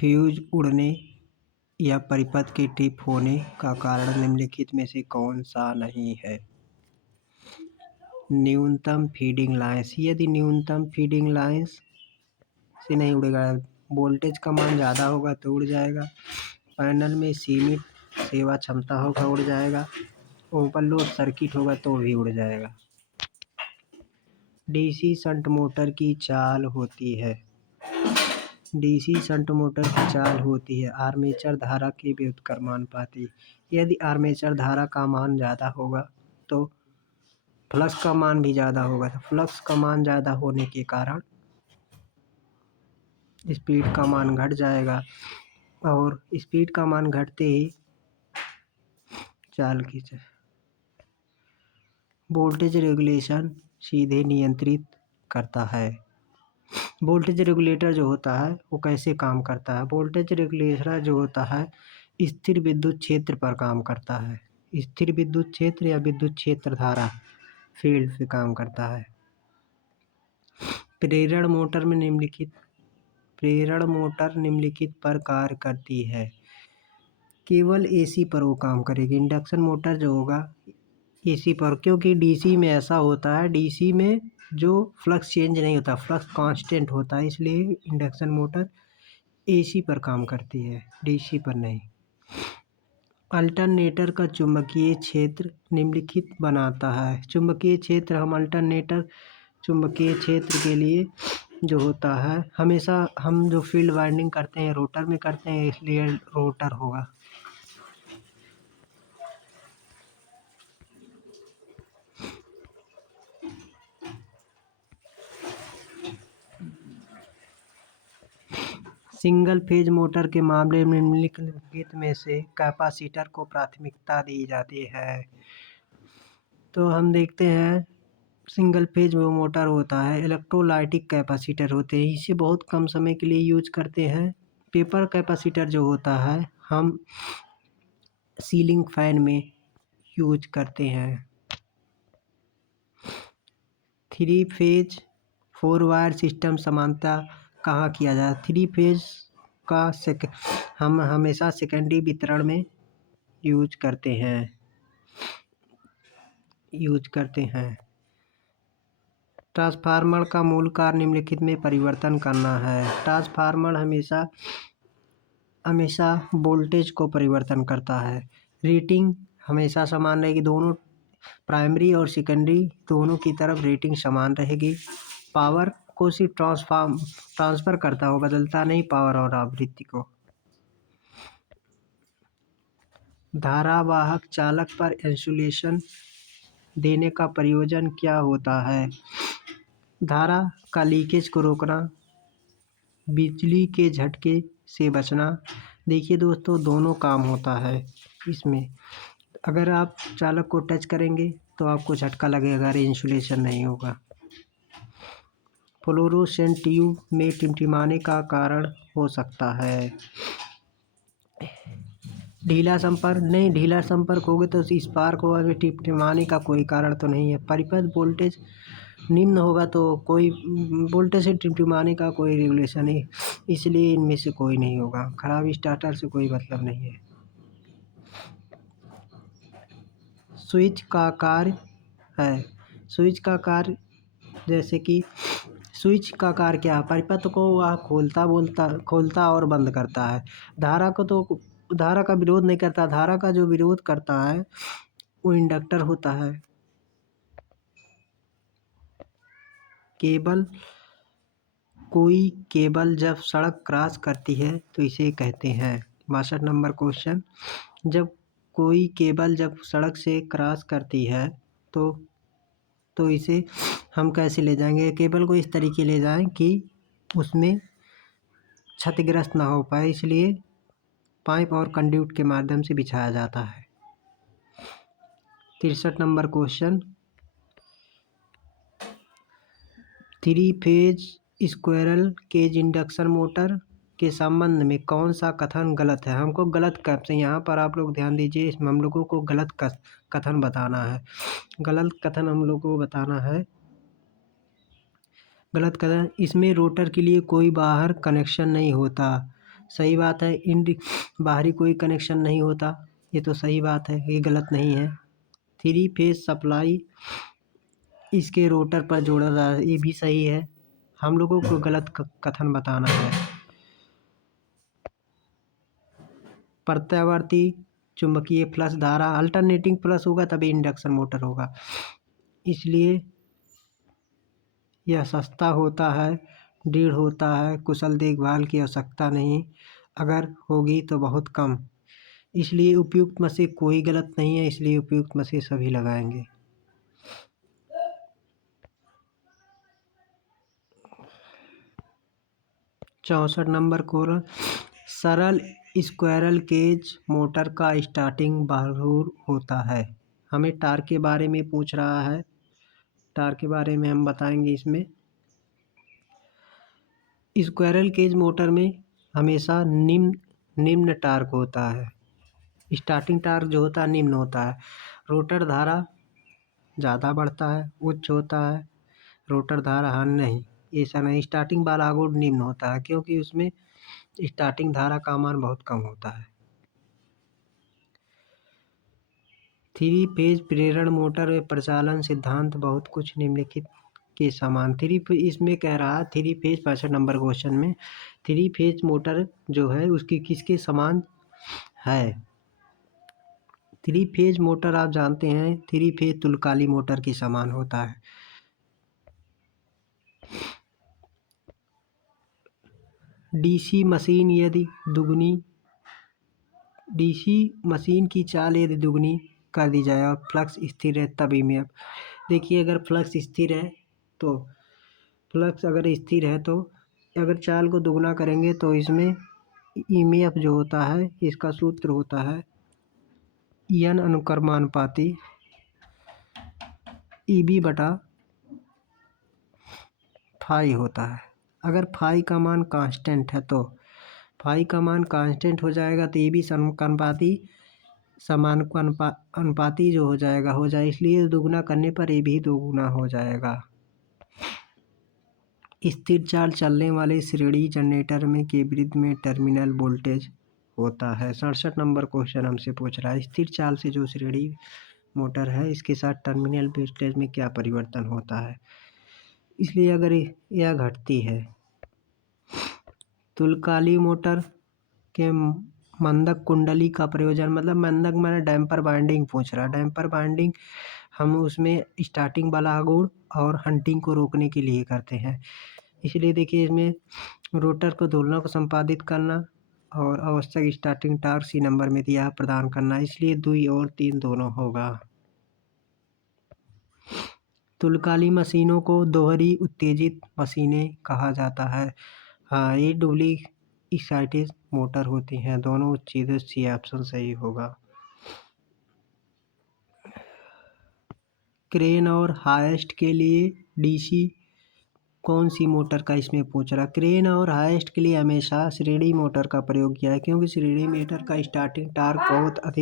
Fuse उड़ने या परिपथ के टिप होने का कारण निम्नलिखित में से कौन सा नहीं है? न्यूनतम फीडिंग लाइन्स। यदि न्यूनतम फीडिंग लाइन्स से नहीं उड़ेगा, वोल्टेज का मान ज़्यादा होगा तो उड़ जाएगा। पैनल में सीमित सेवा क्षमता होगा, उड़ जाएगा। ओवरलोड सर्किट होगा तो भी उड़ जाएगा। डीसी शंट मोटर की चाल होती है। डीसी शंट मोटर की चाल होती है आर्मेचर धारा के व्युत्क्रमानुपाती। यदि आर्मेचर धारा का मान ज़्यादा होगा तो फ्लक्स का मान भी ज़्यादा होगा। तो फ्लक्स का मान ज़्यादा होने के कारण स्पीड का मान घट जाएगा और स्पीड का मान घटते ही चाल की वोल्टेज रेगुलेशन सीधे नियंत्रित करता है। वोल्टेज रेगुलेटर जो होता है वो कैसे काम करता है? वोल्टेज रेगुलेटर जो होता है स्थिर विद्युत क्षेत्र पर काम करता है। स्थिर विद्युत क्षेत्र या विद्युत क्षेत्र धारा फील्ड पे काम करता है। प्रेरण मोटर निम्नलिखित पर कार्य करती है। केवल एसी पर वो काम करेगी। इंडक्शन मोटर जो होगा एसी पर, क्योंकि डीसी में ऐसा होता है, डीसी में जो फ्लक्स चेंज नहीं होता, फ्लक्स कांस्टेंट होता है, इसलिए इंडक्शन मोटर एसी पर काम करती है, डीसी पर नहीं। अल्टरनेटर का चुंबकीय क्षेत्र निम्नलिखित बनाता है। चुंबकीय क्षेत्र चुंबकीय क्षेत्र के लिए जो होता है, हमेशा हम जो फील्ड वाइंडिंग करते हैं रोटर में करते हैं, इसलिए रोटर होगा। सिंगल फेज मोटर के मामले में निम्नलिखित में से कैपेसिटर को प्राथमिकता दी जाती है। तो हम देखते हैं सिंगल फेज वो मोटर होता है, इलेक्ट्रोलाइटिक कैपेसिटर होते हैं, इसे बहुत कम समय के लिए यूज करते हैं। पेपर कैपेसिटर जो होता है हम सीलिंग फैन में यूज करते हैं। 3 फेज 4 वायर सिस्टम समानता कहाँ किया जाए? 3 फेज का हम हमेशा सेकेंडरी वितरण में यूज करते हैं। ट्रांसफार्मर का मूल कार्य निम्नलिखित में परिवर्तन करना है। ट्रांसफार्मर हमेशा वोल्टेज को परिवर्तन करता है। रेटिंग हमेशा समान रहेगी, दोनों प्राइमरी और सेकेंडरी दोनों की तरफ रेटिंग समान रहेगी। पावर को सिर्फ ट्रांसफ़र करता हो, बदलता नहीं पावर और आवृत्ति को। धारावाहक चालक पर इंसुलेशन देने का प्रयोजन क्या होता है? धारा का लीकेज को रोकना, बिजली के झटके से बचना। देखिए दोस्तों, दोनों काम होता है इसमें। अगर आप चालक को टच करेंगे तो आपको झटका लगेगा, अगर इंसुलेशन नहीं होगा। फ्लोरोसेंट ट्यूब में टिमटिमाने का कारण हो सकता है। ढीला संपर्क होगा तो स्पार्क होगा, टिमटिमाने का कोई कारण तो नहीं है। परिपथ वोल्टेज निम्न होगा तो कोई वोल्टेज से टिमटिमाने का कोई रेगुलेशन नहीं, इसलिए इनमें से कोई नहीं होगा। खराब स्टार्टर से कोई मतलब नहीं है। स्विच का कार्य है। स्विच का कार्य जैसे कि स्विच का कार्य क्या है? परिपथ को वह खोलता और बंद करता है। धारा का विरोध नहीं करता। धारा का जो विरोध करता है वो इंडक्टर होता है। कोई केबल जब सड़क क्रॉस करती है तो इसे कहते हैं। 62 नंबर क्वेश्चन, जब कोई केबल जब सड़क से क्रॉस करती है तो इसे हम कैसे ले जाएंगे? केबल को इस तरीके ले जाएं कि उसमें क्षतिग्रस्त ना हो पाए, इसलिए पाइप और कंड्यूट के माध्यम से बिछाया जाता है। 63 number question, 3 phase squirrel cage induction motor के संबंध में कौन सा कथन गलत है? हमको गलत कथन, यहाँ पर आप लोग ध्यान दीजिए, इसमें हम लोगों को गलत कथन बताना है। गलत कथन हम लोगों को बताना है। गलत कथन, इसमें रोटर के लिए कोई बाहर कनेक्शन नहीं होता। सही बात है। बाहरी कोई कनेक्शन नहीं होता, ये तो सही बात है, ये गलत नहीं है। 3 फेज सप्लाई इसके रोटर पर जोड़ा जा, ये भी सही है। हम लोगों को गलत कथन बताना है। प्रत्यावर्ती चुंबकीय फ्लक्स धारा अल्टरनेटिंग फ्लक्स होगा तभी इंडक्शन मोटर होगा, इसलिए यह सस्ता होता है, दृढ़ होता है, कुशल देखभाल की आवश्यकता नहीं, अगर होगी तो बहुत कम, इसलिए उपयुक्त में से कोई गलत नहीं है, इसलिए उपयुक्त में से सभी लगाएंगे। चौसठ नंबर क्वेश्चन, सरल स्क्विरल केज मोटर का स्टार्टिंग बारूर होता है। हमें टार्क के बारे में पूछ रहा है, टार्क के बारे में हम बताएंगे। इसमें स्क्विरल केज मोटर में हमेशा निम्न टार्क होता है। स्टार्टिंग टार्क जो होता है निम्न होता है। रोटर धारा ज़्यादा बढ़ता है, उच्च होता है। रोटर धारा हानि नहीं, ऐसा नहीं। स्टार्टिंग वाला गुण निम्न होता है क्योंकि उसमें स्टार्टिंग धारा का मान बहुत कम होता है। 3 फेज प्रेरण मोटर में प्रचालन सिद्धांत बहुत कुछ निम्नलिखित के समान। इसमें कह रहा है 3 फेज 65 नंबर क्वेश्चन में 3 फेज मोटर जो है उसकी किसके समान है। 3 फेज मोटर आप जानते हैं 3 फेज तुल्यकालिक मोटर के समान होता है। डीसी मशीन की चाल यदि दुगनी कर दी जाए और फ्लक्स स्थिर है तभी में, देखिए अगर फ्लक्स स्थिर है तो अगर चाल को दुगना करेंगे तो इसमें ईएमएफ जो होता है इसका सूत्र होता है एन अनुक्रमानुपाती ईबी बटा फाई होता है। अगर फाई का मान कांस्टेंट है तो फाई का मान कांस्टेंट हो जाएगा तो ईबी अनुपाती जो हो जाएगा, इसलिए दुगना करने पर ये भी दोगुना हो जाएगा। स्थिर चाल चलने वाले श्रेणी जनरेटर में के विरुद्ध में टर्मिनल वोल्टेज होता है। 67 नंबर क्वेश्चन हमसे पूछ रहा है स्थिर चाल से जो श्रेणी मोटर है इसके साथ टर्मिनल वोल्टेज में क्या परिवर्तन होता है। इसलिए अगर यह घटती है, तुल्यकालिक मोटर के मंदक कुंडली का प्रयोजन, मतलब मंदक मैंने डैम्पर बाइंडिंग पूछ रहा है। डैम्पर बाइंडिंग हम उसमें स्टार्टिंग वाला गुण और हंटिंग को रोकने के लिए करते हैं। इसलिए देखिए इसमें रोटर को दोलनों को संपादित करना और आवश्यक स्टार्टिंग टार्क सी नंबर में दिया प्रदान करना, इसलिए 2 और 3 दोनों होगा। तुल्यकालिक मशीनों को दोहरी उत्तेजित मशीनें कहा जाता है। हाँ, ये डुबली एक्साइटेड मोटर होती हैं। दोनों चीज़ें सी ऑप्शन सही होगा। क्रेन और हाइस्ट के लिए डीसी कौन सी मोटर का इसमें पूछ रहा। क्रेन और हाइस्ट के लिए हमेशा श्रेणी मोटर का प्रयोग किया है क्योंकि श्रेणी मोटर का स्टार्टिंग टार्क बहुत अधिक